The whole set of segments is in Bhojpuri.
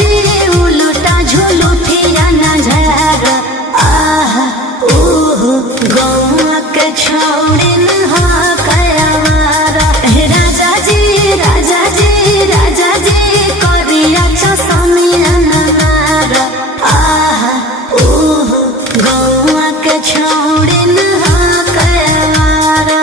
जी उलटा झुलू फिया नजर आह ओह गौआ के छोड़िन हा कयावारा राजा जी राजा जी राजा जी करिया चसमिया नार आह ओह गौआ के छोड़िन हा कयावारा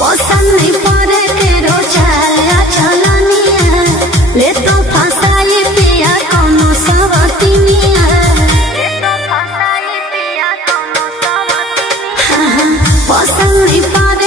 पसंद नहीं पड़े के रोचाया चलनिया ले तो फसाई पिया कोनो सवतिनिया पसंद नहीं पड़े